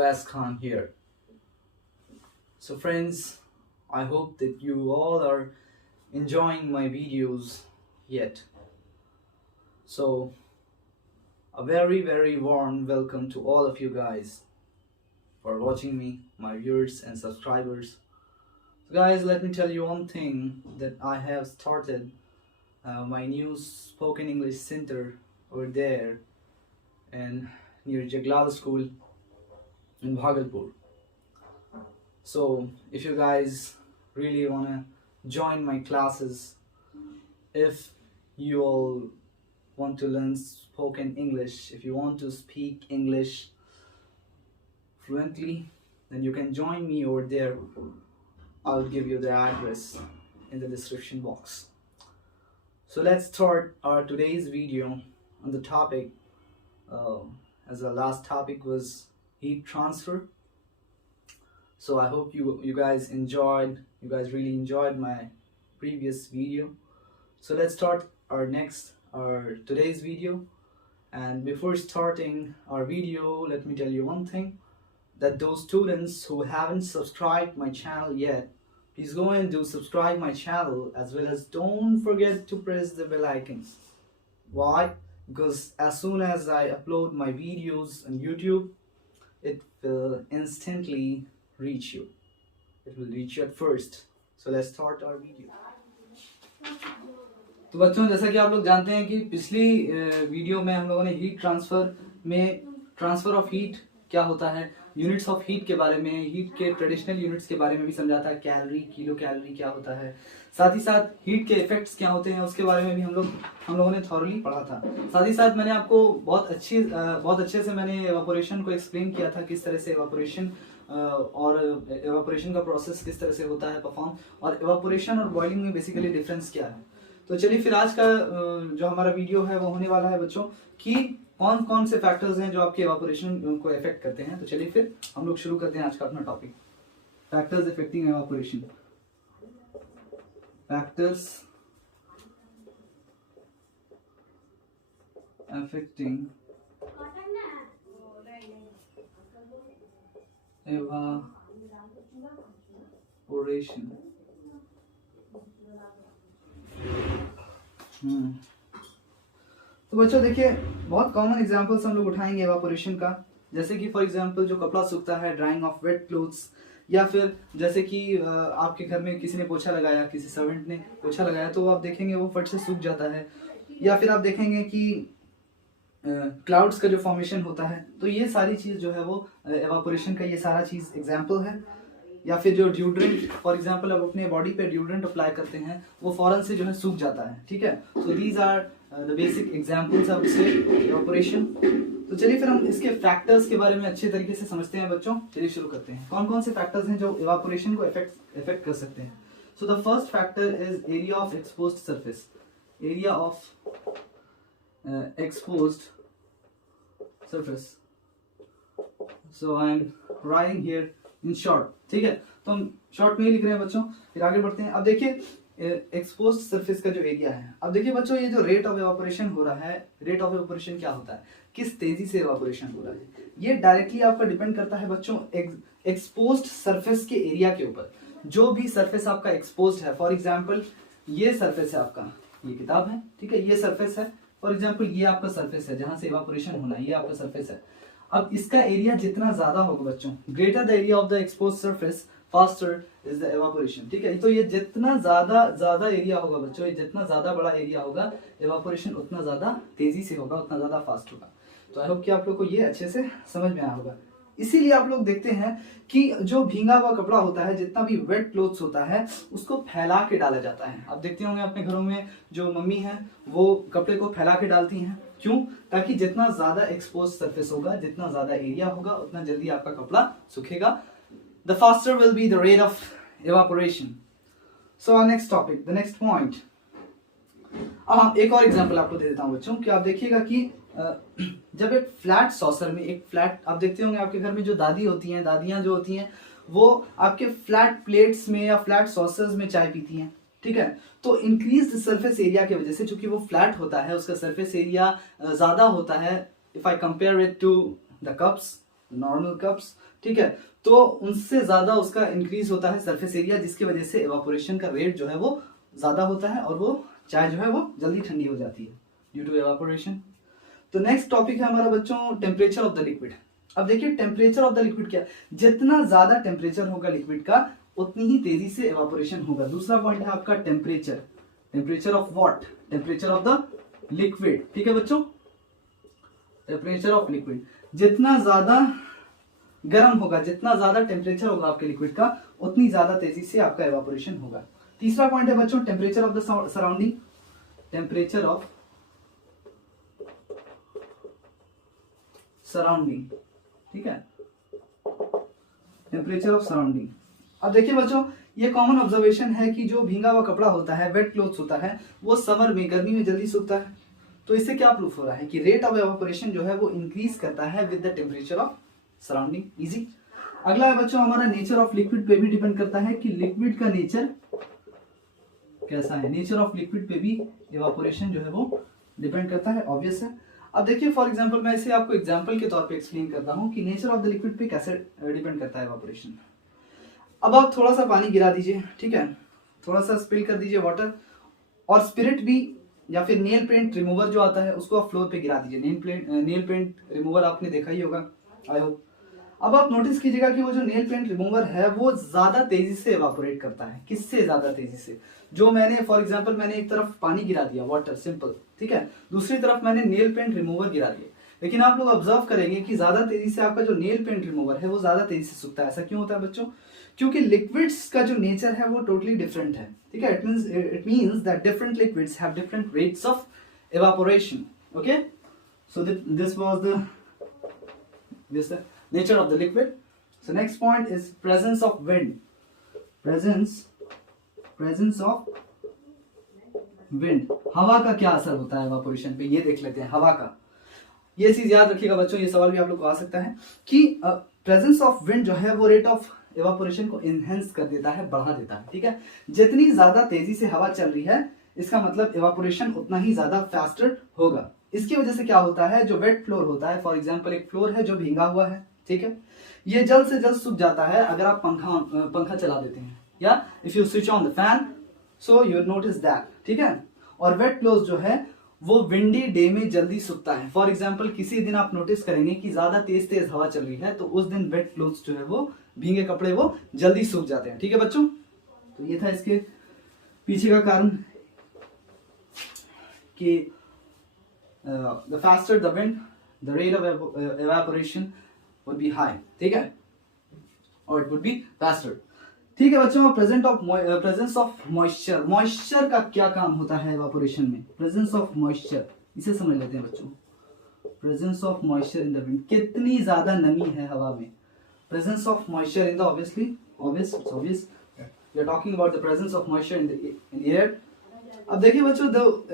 Fawaz Khan here. So friends, I hope that you all are enjoying my videos yet. So a very warm welcome to all of you guys for watching me, my viewers and subscribers. So guys, let me tell you one thing, that I have started my new spoken English center over there and near Jaglal School in Bhagalpur. So if you guys really wanna join my classes, if you all want to learn spoken English, if you want to speak English fluently, then you can join me over there. I'll give you the address in the description box. So let's start our today's video on the topic, as the last topic was heat transfer. So I hope you guys really enjoyed my previous video. So let's start our today's video. And before starting our video, let me tell you one thing, that those students who haven't subscribed my channel yet, please go and do subscribe my channel, as well as don't forget to press the bell icons. Why? Because as soon as I upload my videos on YouTube, it will instantly reach you. It will reach you at first. So let's start our video. तो बच्चों, जैसा कि आप लोग जानते हैं कि पिछली वीडियो में हम लोगों ने हीट ट्रांसफर ऑफ हीट क्या होता है, यूनिट्स ऑफ हीट के बारे में, हीट के ट्रेडिशनल यूनिट्स के बारे में भी समझा था, कैलोरी, किलो कैलोरी क्या होता है, साथ ही साथ हीट के इफेक्ट्स क्या होते हैं उसके बारे में भी हम लोगों ने थॉरली पढ़ा था। साथ ही साथ मैंने आपको बहुत अच्छे से मैंने एवापोरेशन को एक्सप्लेन किया था, किस तरह से एवापोरेशन और एवापोरेशन का प्रोसेस किस तरह से होता है परफॉर्म, और एवापोरेशन और बॉइलिंग में बेसिकली डिफरेंस क्या है। तो चलिए फिर आज का जो हमारा वीडियो है वो होने वाला है बच्चों कि कौन कौन से फैक्टर्स हैं जो आपके एवापोरेशन को इफेक्ट करते हैं। तो चलिए फिर हम लोग शुरू करते हैं आज का अपना topic, factors affecting evaporation. Factors affecting evaporation. तो बच्चों देखिए, बहुत कॉमन एग्जांपल्स हम लोग उठाएंगे एवापोरेशन का, जैसे कि फॉर एग्जांपल जो कपड़ा सूखता है, ड्राइंग ऑफ वेट क्लोथ्स, या फिर जैसे कि आपके घर में किसी ने पोछा लगाया, किसी सर्वेंट ने पोछा लगाया, तो आप देखेंगे वो फट से सूख जाता है। या फिर आप देखेंगे कि क्लाउड्स का जो फॉर्मेशन होता है, तो ये सारी चीज जो है वो एवापोरेशन का ये सारा चीज एग्जाम्पल है। या फिर जो ड्यूड्रेंट, फॉर एग्जांपल आप अपने बॉडी पे ड्यूड्रेंट अप्लाई करते हैं, वो फौरन से जो है सूख जाता है, ठीक है। So these are the basic examples of evaporation. तो चलिए फिर हम इसके फैक्टर्स के बारे में अच्छे तरीके से समझते हैं बच्चों। चलिए शुरू करते हैं, कौन कौन से फैक्टर्स हैं जो एवापोरेशन को इफेक्ट कर सकते हैं। So the first factor is area of exposed surface. Area of exposed surface. So I am writing here in short, ठीक है। तो हम शॉर्ट में ही लिख रहे हैं बच्चों, फिर आगे बढ़ते हैं। अब देखिए एक्सपोज्ड सरफेस का जो एरिया है, अब देखिए बच्चों, ये जो रेट ऑफ एवापोरेशन हो रहा है, रेट ऑफ एवापोरेशन क्या होता है, किस तेजी से एवापोरेशन हो रहा है, ये डायरेक्टली आपका डिपेंड करता है बच्चों एक्सपोज्ड सरफेस के एरिया के ऊपर। जो भी सरफेस आपका एक्सपोज्ड है, फॉर एग्जाम्पल ये सरफेस है आपका, ये किताब है, ठीक है, ये सरफेस है, फॉर एग्जाम्पल ये आपका सरफेस है जहां से एवापोरेशन होना है, ये आपका सरफेस है। अब इसका एरिया जितना ज्यादा होगा बच्चों, greater the area of the exposed surface faster is the evaporation, ठीक है। तो ये जितना ज्यादा एरिया होगा बच्चों, ये जितना ज्यादा बड़ा एरिया होगा, एवापोरेशन उतना ज्यादा तेजी से होगा, उतना ज्यादा फास्ट होगा। तो आई होप कि आप लोग को ये अच्छे से समझ में आया होगा। इसीलिए आप लोग देखते हैं कि जो भींगा हुआ कपड़ा होता है, जितना भी वेट क्लोथ्स होता है, उसको फैला के डाला जाता है। आप देखते होंगे अपने घरों में जो मम्मी है वो कपड़े को फैला के डालती हैं, क्यों? ताकि जितना ज्यादा एक्सपोज सरफेस होगा, जितना ज्यादा एरिया होगा, उतना जल्दी आपका कपड़ा सूखेगा। The faster will be the rate of evaporation. So our next topic, the next point. अब एक और एग्जांपल आपको दे देता हूं बच्चों, कि आप देखिएगा कि जब एक फ्लैट सॉसर में, एक फ्लैट, आप देखते होंगे आपके घर में जो दादी होती हैं, दादियां जो होती हैं, वो आपके फ्लैट प्लेट्स में या फ्लैट सॉसर्स में चाय पीती हैं, ठीक है। तो इंक्रीज सरफेस एरिया की वजह से, चूंकि वो फ्लैट होता है, उसका सरफेस एरिया ज्यादा होता है, if I compare it to the cups, normal cups, ठीक है, तो उनसे ज्यादा उसका इंक्रीज होता है सरफेस एरिया, जिसकी वजह से एवापोरेशन का रेट जो है वो ज्यादा होता है और वो चाय जो है वो जल्दी ठंडी हो जाती है ड्यू टू एवापोरेशन। तो नेक्स्ट टॉपिक है हमारा बच्चों टेम्परेचर ऑफ द लिक्विड। अब देखिए टेम्परेचर ऑफ द लिक्विड क्या, जितना ज्यादा टेम्परेचर होगा लिक्विड का उतनी ही तेजी से एवापोरेशन होगा। दूसरा पॉइंट है आपका temperature, temperature of what, temperature of the liquid. ठीक है बच्चों, टेम्परेचर ऑफ लिक्विड, जितना ज्यादा गर्म होगा, जितना ज्यादा टेम्परेचर होगा आपके लिक्विड का, उतनी ज्यादा तेजी से आपका एवापोरेशन होगा। तीसरा पॉइंट है बच्चों temperature of the surrounding, temperature of surrounding. ठीक है, टेम्परेचर ऑफ सराउंडिंग। अब देखिए बच्चों, ये कॉमन ऑब्जर्वेशन है कि जो भींगा हुआ कपड़ा होता है, वेट क्लोथ्स होता है, वो समर में, गर्मी में जल्दी सूखता है। तो इससे क्या प्रूफ हो रहा है कि रेट ऑफ एवापोरेशन जो है वो इंक्रीज करता है with the temperature of surrounding. Easy. अगला है बच्चों हमारा नेचर ऑफ लिक्विड पे भी डिपेंड करता है कि लिक्विड का नेचर कैसा है। नेचर ऑफ लिक्विड पे भी एवापोरेशन जो है वो डिपेंड करता है, ऑब्वियस है। अब देखिए फॉर एग्जांपल मैं इसे आपको एग्जांपल के तौर पे एक्सप्लेन करता हूं कि नेचर ऑफ द लिक्विड पे कैसे डिपेंड करता है एवापोरेशन। अब आप थोड़ा सा पानी गिरा दीजिए, ठीक है, थोड़ा सा स्पिल कर दीजिए वाटर, और स्पिरिट भी या फिर नेल पेंट रिमूवर जो आता है उसको आप फ्लोर पे गिरा दीजिए। नेल पेंट रिमूवर आपने देखा ही होगा, आई होप। अब आप नोटिस कीजिएगा कि वो जो नेल पेंट रिमूवर है वो ज्यादा तेजी से एवापोरेट करता है। किससे ज्यादा तेजी से? जो मैंने फॉर एग्जांपल मैंने एक तरफ पानी गिरा दिया, वाटर सिंपल, ठीक है, दूसरी तरफ मैंने नेल पेंट रिमूवर गिरा दिया, लेकिन आप लोग ऑब्जर्व करेंगे कि ज्यादा तेजी से आपका जो नेल पेंट रिमूवर है वो ज्यादा तेजी से सूखता है। ऐसा क्यों होता है बच्चों? क्योंकि लिक्विड्स का जो नेचर है वो टोटली डिफरेंट है। ठीक है, it means that different liquids have different rates of evaporation. Okay, so this was the nature of the liquid. So next point is presence of wind. Presence of wind. हवा का क्या असर होता है evaporation पे, ये देख लेते हैं। हवा का, ये चीज याद रखिएगा बच्चों, ये सवाल भी आप लोग को आ सकता है कि प्रेजेंस ऑफ विंड जो है वो रेट ऑफ एवापोरेशन को इनहेंस कर देता है, बढ़ा देता है। ठीक है, जितनी ज्यादा तेजी से हवा चल रही है इसका मतलब एवापोरेशन उतना ही ज्यादा फास्टर होगा। इसकी वजह से क्या होता है, जो वेट फ्लोर होता है, फॉर एग्जांपल एक फ्लोर है जो भींगा हुआ है, ठीक है, ये जल्द से जल्द सूख जाता है अगर आप पंखा चला देते हैं, या if you switch on the fan, so you notice that. ठीक है, और वेट क्लोथ जो है वो विंडी डे में जल्दी सूखता है। फॉर एग्जाम्पल किसी दिन आप नोटिस करेंगे कि ज्यादा तेज तेज हवा चल रही है, तो उस दिन वेट क्लोथ जो है वो, भींगे कपड़े वो जल्दी सूख जाते हैं। ठीक है बच्चों, तो ये था इसके पीछे का कारण कि the faster the wind, the rate of evaporation would be high. ठीक है, और it would be faster. ठीक है बच्चों, presence of moisture. Moisture का क्या काम होता है evaporation में? Presence of moisture, इसे समझ लेते हैं बच्चों। Presence of moisture in the wind, कितनी ज्यादा नमी है हवा में। Presence of moisture in the it's obvious. We are talking about the presence of moisture in the air. अब देखिए बच्चों,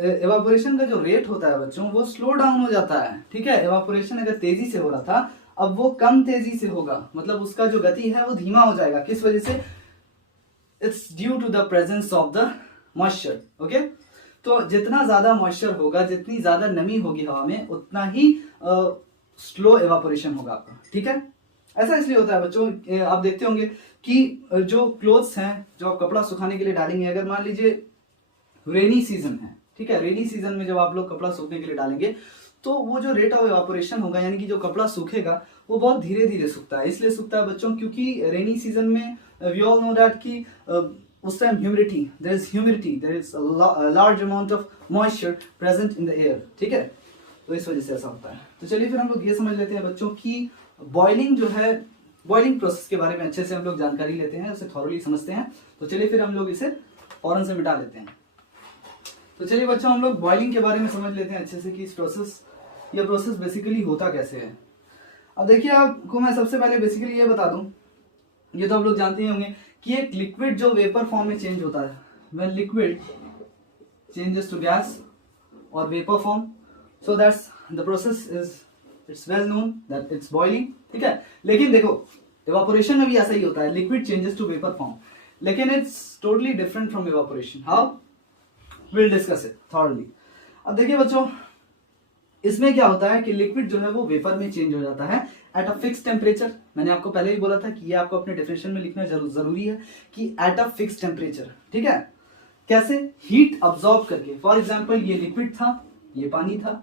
एवापोरेशन का जो रेट होता है बच्चों वो स्लो डाउन हो जाता है। ठीक है, एवापोरेशन अगर तेजी से हो रहा था अब वो कम तेजी से होगा, मतलब उसका जो गति है वो धीमा हो जाएगा। किस वजह से? It's due to the presence of the moisture. Okay, तो जितना ज्यादा मॉइस्चर होगा, जितनी ज्यादा नमी होगी हवा में, उतना ही स्लो एवापोरेशन होगा आपका। ठीक है, ऐसा इसलिए होता है बच्चों, आप देखते होंगे कि जो क्लोथ्स हैं जो आप कपड़ा सुखाने के लिए डालेंगे, अगर मान लीजिए रेनी सीजन है, ठीक है, रेनी सीजन में जब आप लोग कपड़ा सूखने के लिए डालेंगे तो वो जो रेट ऑफ एवापोरेशन होगा, यानी कि जो कपड़ा सूखेगा वो बहुत धीरे धीरे सूखता है। इसलिए सूखता है बच्चों क्योंकि रेनी सीजन में वी ऑल नो दैट कि उस time there is large amount of moisture present in the air. ठीक है, तो इस वजह से ऐसा होता है। तो चलिए फिर हम लोग ये समझ लेते हैं बच्चों कि बॉइलिंग जो है, बॉइलिंग प्रोसेस के बारे में अच्छे से हम लोग जानकारी लेते हैं, उसे थॉरली समझते हैं। तो चलिए फिर हम लोग इसे फौरन से मिटा देते हैं। तो चलिए बच्चों, हम लोग बॉइलिंग के बारे में समझ लेते हैं अच्छे से कि यह प्रोसेस बेसिकली होता कैसे है। अब देखिए, आपको मैं सबसे पहले बेसिकली ये बता दूं, ये तो आप लोग जानते ही होंगे कि एक लिक्विड जो वेपर फॉर्म में चेंज होता है, when liquid changes to gas और vapour form, so that's the process it's well known that it's boiling. ठीक है, लेकिन देखो इवापोरेशन में भी ऐसा ही होता है, liquid changes to vapour form, लेकिन it's totally different from evaporation. How? We'll discuss it thoroughly. अब देखिए बच्चों, इसमें क्या होता है कि लिक्विड जो है वो वेपर में चेंज हो जाता है एट अ फिक्स टेम्परेचर। मैंने आपको पहले ही बोला था कि ये आपको अपने डेफिनेशन में लिखना जरूरी है कि एट अ फिक्स टेम्परेचर, ठीक है। कैसे? हीट अब्सॉर्ब करके। फॉर एग्जाम्पल ये लिक्विड था, ये पानी था,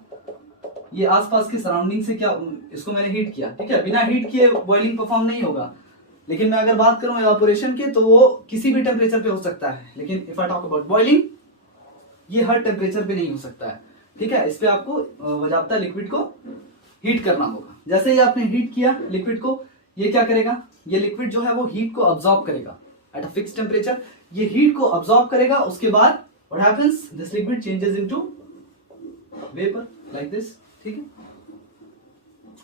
ये आसपास के सराउंडिंग से क्या इसको मैंने हीट किया, ठीक है। बिना हीट किए बॉइलिंग परफॉर्म नहीं होगा। लेकिन मैं अगर बात करूं एवापोरेशन के तो वो किसी भी टेम्परेचर पे हो सकता है, लेकिन if I talk about boiling ये हर टेम्परेचर पे नहीं हो सकता है, ठीक है। इस पे आपको बजाबता लिक्विड को हीट करना होगा। जैसे ही आपने हीट किया लिक्विड को, ये क्या करेगा, ये लिक्विड जो है वो हीट को अब्सॉर्ब करेगा एट अ फिक्स टेम्परेचर। ये हीट को अब्सॉर्ब करेगा, उसके बाद what happens, this liquid changes into vapour like this, ठीक है।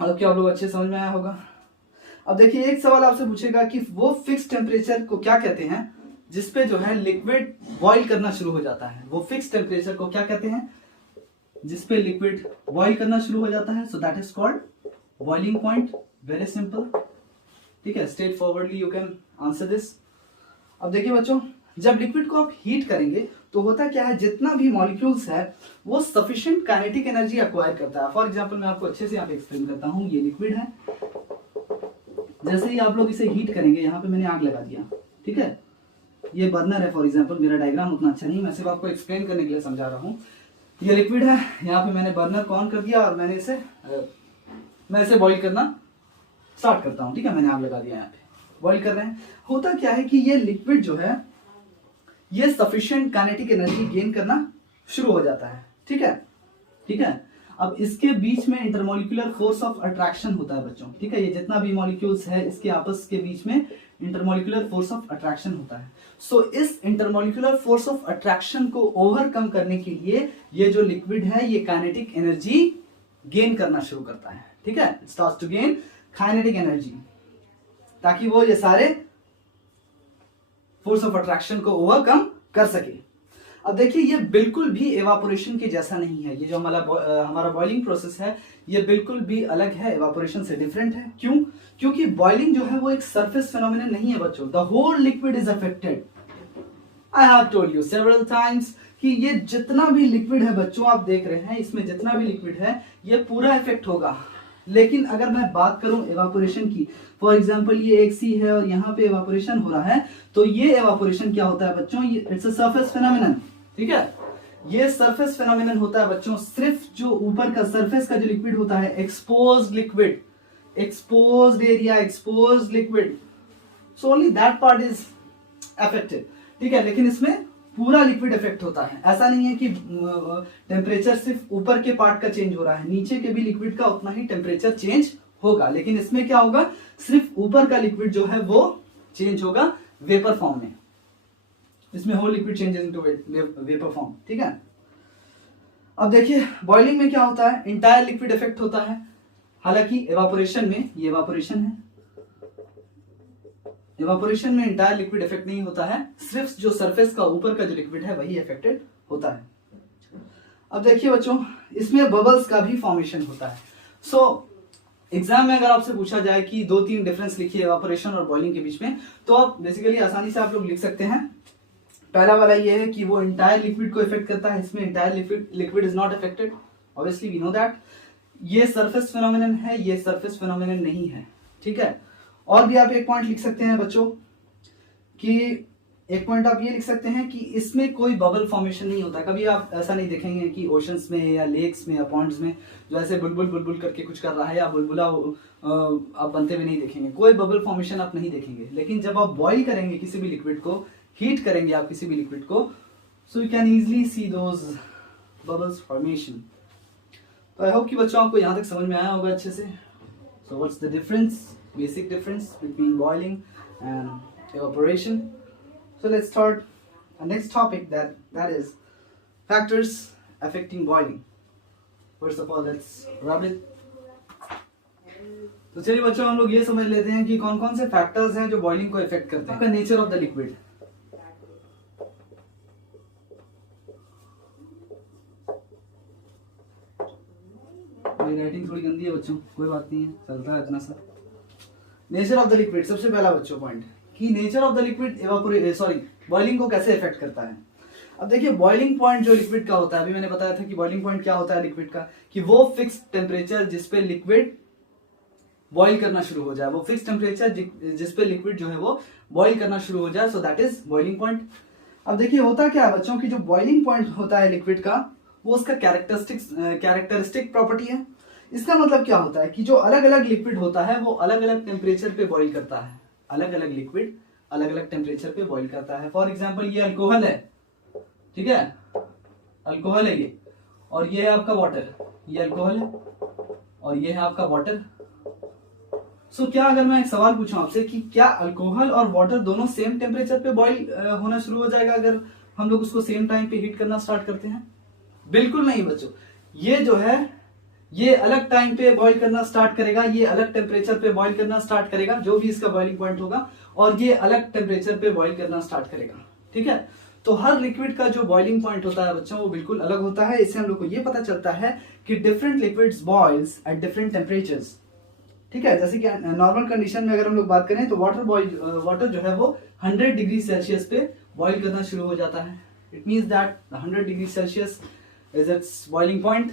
अब क्या आप लोग अच्छे समझ में आया होगा। अब देखिए एक सवाल आपसे पूछेगा कि वो फिक्स टेम्परेचर को क्या कहते हैं जिसपे जो है लिक्विड बॉईल करना शुरू हो जाता है। वो फिक्स टेम्परेचर को क्या कहते हैं जिसपे लिक्विड बॉईल करना शुरू हो जाता है? So that is called boiling point. Very simple, ठीक है, straight forwardly you can answer this. अब देखिए बच्चों, जब लिक्विड को आप हीट करेंगे तो होता क्या है, जितना भी मॉलिक्यूल्स है वो सफिशिएंट काइनेटिक एनर्जी एक्वायर करता है। फॉर एग्जांपल मैं आपको अच्छे से यहाँ पे एक्सप्लेन करता हूँ। ये लिक्विड है, जैसे ही आप लोग इसे हीट करेंगे, यहाँ पे मैंने आग लगा दिया, ठीक है। ये बर्नर है फॉर एग्जांपल, मेरा डायग्राम उतना अच्छा नहीं, मैं सिर्फ आपको एक्सप्लेन करने के लिए समझा रहा हूँ। ये लिक्विड है, यहाँ पे मैंने बर्नर को ऑन कर दिया और मैं इसे बॉईल करना स्टार्ट करता हूँ, ठीक है। मैंने आग लगा दिया, यहाँ पे बॉईल कर रहे हैं। होता क्या है कि ये लिक्विड जो है ये सफिशिएंट काइनेटिक एनर्जी गेन करना शुरू हो जाता है, ठीक है, ठीक है। अब इसके बीच में इंटरमोलिकुलर फोर्स ऑफ अट्रैक्शन होता है बच्चों, ठीक है। ये जितना भी मॉलिक्यूल्स है इसके आपस के बीच में इंटरमोलिकुलर फोर्स ऑफ अट्रैक्शन होता है। सो इस इंटरमोलिकुलर फोर्स ऑफ अट्रैक्शन को ओवरकम करने के लिए ये जो लिक्विड है ये काइनेटिक एनर्जी गेन करना शुरू करता है, ठीक है। Starts to gain kinetic energy, ताकि वो ये सारे फोर्स ऑफ अट्रैक्शन को ओवरकम कर सके। अब देखिए ये बिल्कुल भी एवापोरेशन के जैसा नहीं है। ये जो हमारा बॉइलिंग प्रोसेस है ये बिल्कुल भी अलग है, एवापोरेशन से डिफरेंट है। क्यों? क्योंकि बॉइलिंग जो है वो एक सरफेस फिनोमिनन नहीं है बच्चों। The whole liquid is affected. I have told you several times कि ये जितना भी लिक्विड है बच्चों, आप देख रहे हैं इसमें जितना भी लिक्विड है ये पूरा इफेक्ट होगा। लेकिन अगर मैं बात करूं एवापोरेशन की, फॉर एग्जांपल ये एक सी है और यहाँ पे एवापोरेशन हो रहा है, तो ये एवापोरेशन क्या होता है बच्चों, ये इट्स अ सरफेस फिनोमिनन, ठीक है। ये सरफेस फिनोमिनन होता है बच्चों। सिर्फ जो ऊपर का सरफेस का जो लिक्विड होता है, exposed liquid, exposed area, exposed liquid, so only that part is affected, ठीक है। लेकिन इसमें पूरा लिक्विड इफेक्ट होता है। ऐसा नहीं है कि टेम्परेचर सिर्फ ऊपर के पार्ट का चेंज हो रहा है, नीचे के भी लिक्विड का उतना ही टेम्परेचर चेंज होगा। लेकिन इसमें क्या होगा, सिर्फ ऊपर का लिक्विड जो है वो चेंज होगा वेपर फॉर्म में। इसमें whole liquid changes into vapour form, ठीक है। अब देखिए बॉइलिंग में क्या होता है, इंटायर लिक्विड इफेक्ट होता है। हालांकि एवापोरेशन में, ये एवापोरेशन है, एवापोरेशन में इंटायर लिक्विड इफेक्ट नहीं होता है, सिर्फ जो सरफेस का ऊपर का जो लिक्विड है वही इफेक्टेड होता है। अब देखिए बच्चों, इसमें बबल्स का भी फॉर्मेशन होता है। सो एग्जाम में अगर आपसे पूछा जाए कि 2-3 डिफरेंस लिखिए एवापोरेशन और बॉइलिंग के बीच में, तो आप बेसिकली आसानी से आप लोग लिख सकते हैं। पहला वाला ये है कि वो इंटायर लिक्विड को इफेक्ट करता है, इसमें entire liquid is not affected, obviously we know that. ये सरफेस फिनोमिनन है, ये सरफेस फिनोमिनन नहीं है, ठीक है। और भी आप एक पॉइंट लिख सकते हैं बच्चों कि एक पॉइंट आप ये लिख सकते हैं कि इसमें कोई बबल फॉर्मेशन नहीं होता। कभी आप ऐसा नहीं देखेंगे कि ओशंस में या लेक्स में या पॉन्ड्स में जो ऐसे बुलबुल बुलबुल करके कुछ कर रहा है या बुलबुला आप बनते हुए नहीं देखेंगे, कोई बबल फॉर्मेशन आप नहीं देखेंगे। लेकिन जब आप बॉईल करेंगे किसी भी लिक्विड को, हीट करेंगे आप किसी भी लिक्विड को, so you can easily C those bubbles formation. तो आई होप कि बच्चों आपको यहाँ तक समझ में आया होगा अच्छे से। So what's the difference, basic difference between boiling and evaporation. So let's start our next topic, that is factors affecting boiling. First of all, let's rub it. तो चलिए बच्चों हम लोग ये समझ लेते हैं कि कौन कौन से फैक्टर्स हैं जो बॉइलिंग को इफेक्ट करते हैं। नेचर ऑफ द लिक्विड, मेरी राइटिंग थोड़ी गंदी है बच्चों, कोई बात नहीं है, चलता है इतना सा। नेचर ऑफ द लिक्विड, सबसे पहला बच्चों पॉइंट कि nature of the liquid boiling को कैसे इफेक्ट करता है। अब देखिए बॉइलिंग पॉइंट जो लिक्विड का होता है, अभी मैंने बताया था कि बॉइलिंग पॉइंट क्या होता है लिक्विड का, कि वो फिक्स टेम्परेचर जिस पे लिक्विड बॉईल करना शुरू हो जाए, वो फिक्स टेम्परेचर जिस पे लिक्विड जो है वो बॉईल करना शुरू हो जाए, so that is boiling point. अब देखिए होता क्या है बच्चों की जो बॉइलिंग पॉइंट होता है लिक्विड का, वो उसका कैरेक्टरिस्टिक प्रॉपर्टी है। इसका मतलब क्या होता है कि जो अलग अलग लिक्विड होता है वो अलग अलग टेम्परेचर पे बॉईल करता है, अलग अलग लिक्विड अलग अलग टेम्परेचर पे बॉईल करता है। फॉर एग्जाम्पल ये अल्कोहल है, ठीक है, अल्कोहल है ये, और ये है आपका वाटर, ये अल्कोहल है और ये है आपका वाटर। सो क्या अगर मैं एक सवाल पूछूं आपसे कि क्या अल्कोहल और वाटर दोनों सेम टेम्परेचर पे बॉईल होना शुरू हो जाएगा अगर हम लोग उसको सेम टाइम पे हीट करना स्टार्ट करते हैं? बिल्कुल नहीं बच्चों, ये जो है ये अलग टाइम पे बॉईल करना स्टार्ट करेगा, ये अलग टेम्परेचर पे बॉईल करना स्टार्ट करेगा, जो भी इसका बॉइलिंग पॉइंट होगा, और ये अलग टेम्परेचर पे बॉईल करना स्टार्ट करेगा, ठीक है। तो हर लिक्विड का जो बॉइलिंग पॉइंट होता है बच्चों वो बिल्कुल अलग होता है। इससे हम लोग को ये पता चलता है कि different liquids boils at different temperatures, ठीक है। जैसे कि नॉर्मल कंडीशन में अगर हम लोग बात करें तो वाटर जो है वो 100 डिग्री सेल्सियस पे बॉईल करना शुरू हो जाता है। It means that 100 degree Celsius is it's boiling point.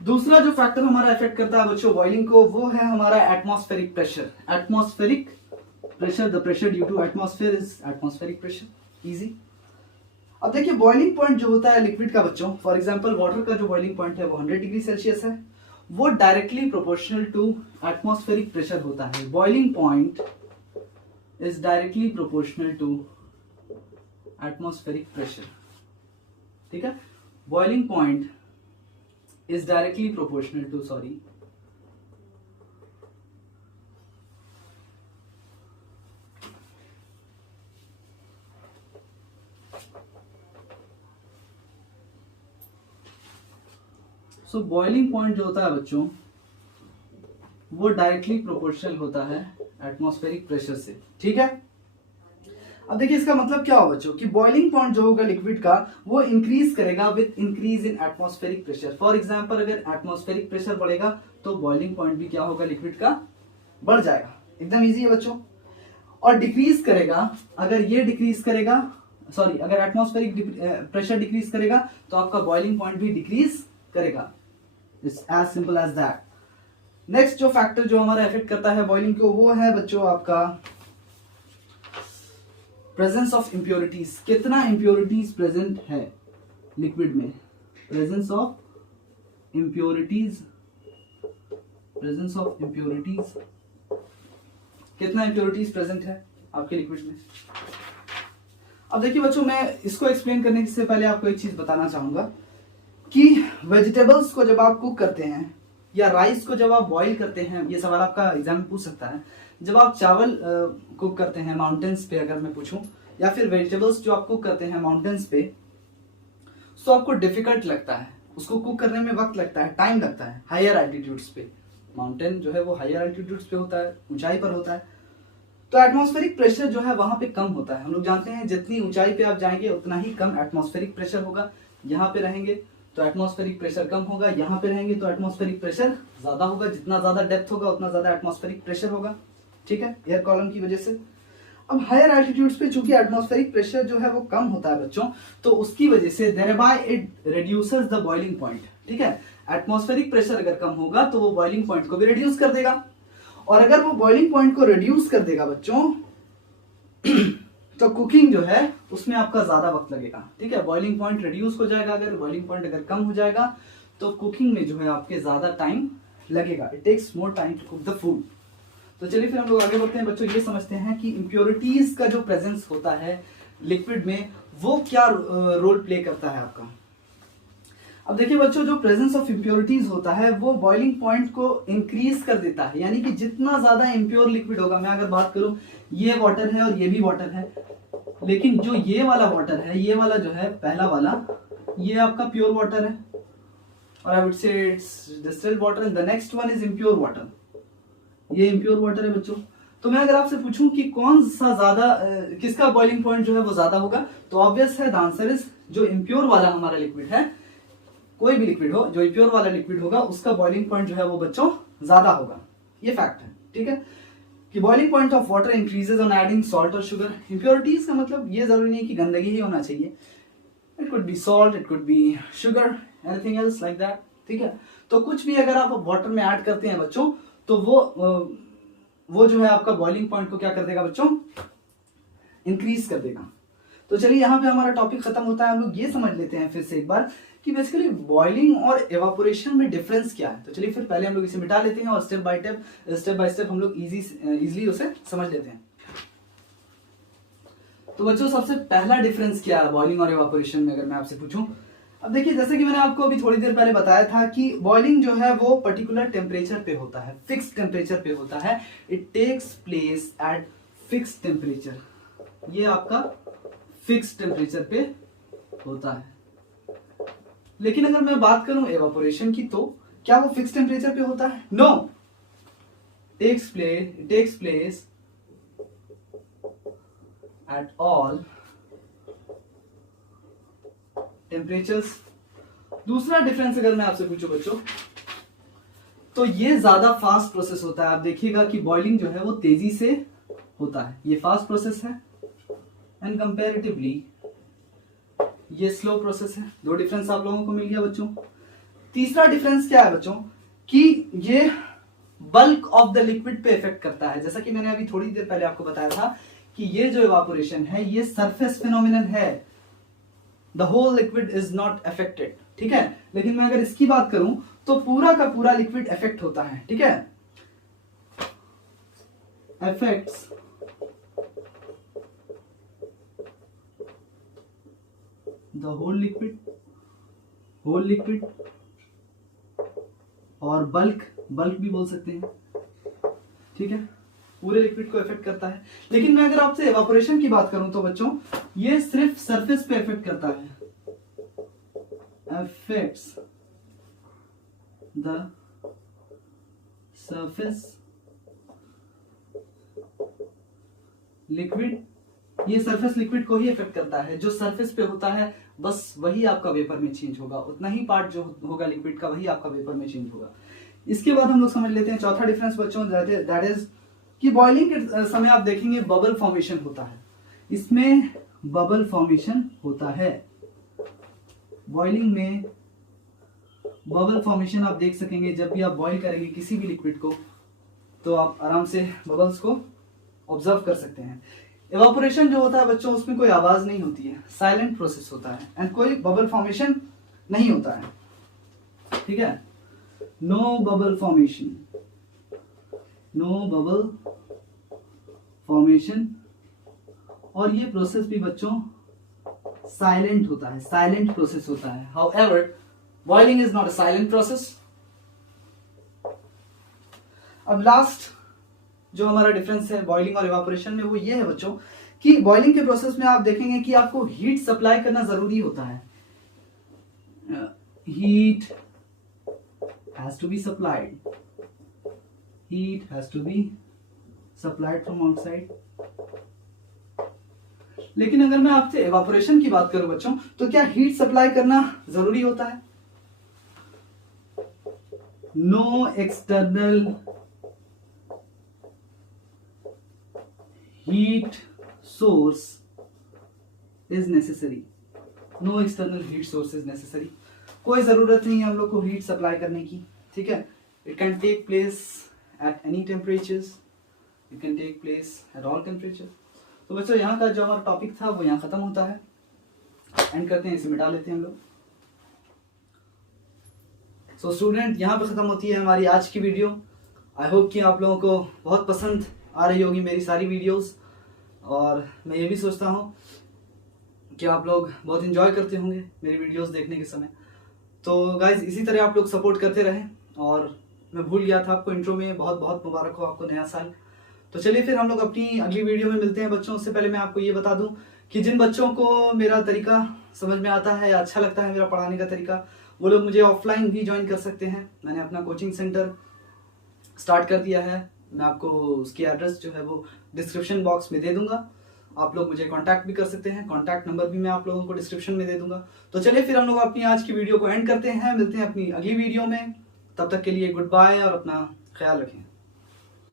दूसरा जो फैक्टर हमारा इफेक्ट करता है बच्चों बॉइलिंग को, वो है हमारा atmospheric pressure. Atmospheric pressure, the pressure due to atmosphere is atmospheric pressure. Easy. अब देखिए बॉइलिंग पॉइंट जो होता है लिक्विड का बच्चों, फॉर एग्जांपल वाटर का जो बॉइलिंग पॉइंट है वो 100 डिग्री सेल्सियस है, वो directly proportional to atmospheric pressure होता है। Boiling point is directly proportional to atmospheric pressure, ठीक है। Boiling point is directly proportional to so boiling point जो होता है बच्चों वो डायरेक्टली प्रोपोर्शनल होता है एटमॉस्फेरिक प्रेशर से, ठीक है। अब देखिए इसका मतलब क्या होगा बच्चों कि बॉइलिंग पॉइंट जो होगा लिक्विड का वो इंक्रीज करेगा with increase in atmospheric pressure. For example अगर एटमॉस्फेरिक प्रेशर बढ़ेगा तो बॉइलिंग पॉइंट भी क्या होगा लिक्विड का, बढ़ जाएगा। एकदम इजी है बच्चों। और डिक्रीज करेगा अगर ये डिक्रीज करेगा, सॉरी अगर एटमॉस्फेरिक प्रेशर डिक्रीज करेगा तो आपका बॉइलिंग पॉइंट भी डिक्रीज करेगा। It's as simple as that. Next जो फैक्टर जो हमारा इफेक्ट करता है बॉइलिंग को वो है बच्चों आपका प्रेजेंस ऑफ इम्प्योरिटीज। कितना इम्प्योरिटीज प्रेजेंट है लिक्विड में, presence of impurities, presence of impurities, कितना इम्प्योरिटीज प्रेजेंट है आपके लिक्विड में। अब देखिए बच्चों मैं इसको एक्सप्लेन करने से पहले आपको एक चीज बताना चाहूंगा कि वेजिटेबल्स को जब आप कुक करते हैं या राइस को जब आप बॉईल करते हैं, ये सवाल आपका एग्जाम में पूछ सकता है, जब आप चावल कुक करते हैं माउंटेन्स पे अगर मैं पूछूं, या फिर वेजिटेबल्स जो आप कुक करते हैं माउंटेन्स पे, तो आपको डिफिकल्ट लगता है, उसको कुक करने में वक्त लगता है, टाइम लगता है हायर एल्टीट्यूड्स पे। माउंटेन जो है वो हायर एल्टीट्यूड्स पे होता है, ऊंचाई पर होता है, तो एटमॉस्फेरिक प्रेशर जो है वहां पे कम होता है। हम लोग जानते हैं जितनी ऊंचाई पे आप जाएंगे उतना ही कम एटमॉस्फेरिक प्रेशर होगा। यहाँ पे रहेंगे तो एटमॉस्फेरिक प्रेशर कम होगा, यहाँ पे रहेंगे तो एटमॉस्फेरिक प्रेशर ज्यादा होगा। जितना ज्यादा डेप्थ होगा उतना ज्यादा एटमॉस्फेरिक प्रेशर होगा, ठीक है, एयर कॉलम की वजह से। अब हायर एल्टीट्यूड्स पे चूंकि एटमॉस्फेरिक प्रेशर जो है वो कम होता है बच्चों, तो उसकी वजह से thereby it reduces the boiling point, ठीक है। एटमॉस्फेरिक प्रेशर अगर कम होगा तो वो बॉइलिंग पॉइंट को भी रिड्यूस कर देगा, और अगर वो बॉइलिंग पॉइंट को रिड्यूस कर देगा बच्चों तो कुकिंग जो है उसमें आपका ज्यादा वक्त लगेगा, ठीक है। बॉइलिंग पॉइंट रिड्यूस हो जाएगा, अगर बॉइलिंग पॉइंट अगर कम हो जाएगा तो कुकिंग में जो है आपके ज्यादा टाइम लगेगा। It takes more time to cook the food. तो चलिए फिर हम लोग आगे बढ़ते हैं बच्चों। ये समझते हैं कि इम्प्योरिटीज का जो प्रेजेंस होता है लिक्विड में वो क्या रोल प्ले करता है आपका। अब देखिए बच्चों जो प्रेजेंस ऑफ इम्प्योरिटीज होता है वो बॉइलिंग पॉइंट को इंक्रीज कर देता है, यानी कि जितना ज्यादा इम्प्योर लिक्विड होगा, मैं अगर बात करूं ये वाटर है और ये भी वाटर है, लेकिन जो ये वाला वाटर है, ये वाला जो है पहला वाला, ये आपका प्योर वाटर है, और I would say it's distilled water, and the next one is impure water. ये इम्प्योर वाटर है बच्चों। तो मैं अगर आपसे पूछूं कि कौन सा ज्यादा किसका बॉइलिंग पॉइंट जो है वो ज्यादा होगा, तो ऑब्वियस है द आंसर इज जो इम्प्योर वाला हमारा लिक्विड है, कोई भी लिक्विड हो, जो इम्प्योर वाला लिक्विड होगा उसका बॉइलिंग पॉइंट जो है वो बच्चों ज्यादा होगा। ये फैक्ट है, ठीक है। कि boiling point of water increases on adding salt और शुगर। इम्प्योरिटीज का मतलब ये जरूरी नहीं कि गंदगी ही होना चाहिए, it could be salt, it could be sugar, anything else like that, ठीक है। तो कुछ भी अगर आप वाटर में ऐड करते हैं बच्चों, तो वो जो है आपका बॉइलिंग पॉइंट को क्या कर देगा बच्चों, इंक्रीज कर देगा। तो चलिए यहाँ पे हमारा टॉपिक खत्म होता है। हम लोग ये समझ लेते हैं फिर से एक बार कि बेसिकली बॉइलिंग और एवापोरेशन में डिफरेंस क्या है। तो चलिए फिर पहले हम लोग इसे मिटा लेते हैं और स्टेप बाय स्टेप हम लोग इजीली उसे समझ लेते हैं। तो बच्चों सबसे पहला डिफरेंस क्या है बॉइलिंग और एवापोरेशन में, अगर मैं आपसे पूछूं। अब देखिए जैसे कि मैंने आपको अभी थोड़ी देर पहले बताया था कि बॉइलिंग जो है वो पर्टिकुलर टेम्परेचर पे होता है, फिक्स्ड टेम्परेचर पे होता है, it takes place at fixed temperature. ये आपका फिक्स्ड टेम्परेचर पे होता है। लेकिन अगर मैं बात करूं एवापोरेशन की, तो क्या वो फिक्स्ड टेम्परेचर पे होता है? No, takes place at all temperatures. दूसरा डिफरेंस अगर मैं आपसे पूछूं बच्चों, तो ये ज्यादा फास्ट प्रोसेस होता है। आप देखिएगा कि बॉइलिंग जो है वो तेजी से होता है, ये फास्ट प्रोसेस है, एंड कंपैरेटिवली ये स्लो प्रोसेस है। दो डिफरेंस आप लोगों को मिल गया बच्चों। तीसरा डिफरेंस क्या है बच्चों कि ये बल्क ऑफ द लिक्विड पे इफेक्ट करता है। जैसा कि मैंने अभी थोड़ी देर पहले आपको बताया था कि ये जो इवापोरेशन है ये सरफेस फिनोमिनन है, the whole liquid is not affected, ठीक है। लेकिन मैं अगर इसकी बात करूं तो पूरा का पूरा लिक्विड अफेक्ट होता है, ठीक है, अफेक्ट्स द होल लिक्विड और बल्क भी बोल सकते हैं, ठीक है, पूरे लिक्विड को इफेक्ट करता है। लेकिन मैं अगर आपसे एवापोरेशन की बात करूं तो बच्चों ये सिर्फ सरफेस पे इफेक्ट करता है, अफेक्ट्स द सरफेस लिक्विड। ये सरफेस लिक्विड को ही इफेक्ट करता है, जो सरफेस पे होता है बस वही आपका वेपर में चेंज होगा, उतना ही पार्ट जो होगा लिक्विड का वही आपका वेपर में चेंज होगा। इसके बाद हम लोग समझ लेते हैं चौथा डिफरेंस बच्चों, दैट इज कि बॉइलिंग के समय आप देखेंगे बबल फॉर्मेशन होता है, इसमें बबल फॉर्मेशन होता है। बॉइलिंग में बबल फॉर्मेशन आप देख सकेंगे जब भी आप बॉइल करेंगे किसी भी लिक्विड को, तो आप आराम से बबल्स को ऑब्जर्व कर सकते हैं। एवापोरेशन जो होता है बच्चों उसमें कोई आवाज नहीं होती है, साइलेंट प्रोसेस होता है, एंड कोई बबल फॉर्मेशन नहीं होता है, ठीक है, नो बबल फॉर्मेशन। और ये प्रोसेस भी बच्चों साइलेंट होता है, साइलेंट प्रोसेस होता है। However boiling is not a silent process. अब लास्ट जो हमारा डिफरेंस है बॉइलिंग और इवापोरेशन में वो ये है बच्चों कि बॉइलिंग के प्रोसेस में आप देखेंगे कि आपको हीट सप्लाई करना जरूरी होता है, heat has to be supplied from outside. लेकिन अगर मैं आपसे इवापोरेशन की बात करूं बच्चों, तो क्या हीट सप्लाई करना जरूरी होता है? No external heat source is necessary, no external heat source is necessary. कोई जरूरत नहीं है हम लोग को हीट सप्लाई करने की, ठीक है। It can take place at any temperatures, it can take place at all temperature. तो बच्चों यहाँ का जो हमारा टॉपिक था वो यहाँ खत्म होता है, एंड करते हैं, इसे मिटा लेते हैं हम लोग। सो स्टूडेंट यहाँ पे खत्म होती है हमारी आज की वीडियो। आई होप कि आप लोगों को बहुत पसंद आ रही होगी मेरी सारी वीडियोस, और मैं ये भी सोचता हूँ कि आप लोग बहुत एंजॉय करते होंगे मेरी वीडियोस देखने के समय। तो गाइज इसी तरह आप लोग सपोर्ट करते रहें। और मैं भूल गया था आपको इंट्रो में, बहुत बहुत मुबारक हो आपको नया साल। तो चलिए फिर हम लोग अपनी अगली वीडियो में मिलते हैं बच्चों। उससे पहले मैं आपको ये बता दूं कि जिन बच्चों को मेरा तरीका समझ में आता है या अच्छा लगता है मेरा पढ़ाने का तरीका, वो लोग मुझे ऑफलाइन भी ज्वाइन कर सकते हैं। मैंने अपना कोचिंग सेंटर स्टार्ट कर दिया है, मैं आपको उसकी एड्रेस जो है वो डिस्क्रिप्शन बॉक्स में दे दूंगा। आप लोग मुझे कांटेक्ट भी कर सकते हैं, कांटेक्ट नंबर भी मैं आप लोगों को डिस्क्रिप्शन में दे दूंगा। तो चलिए फिर हम लोग अपनी आज की वीडियो को एंड करते हैं, मिलते हैं अपनी अगली वीडियो में। तब तक के लिए गुड बाय और अपना ख्याल रखें।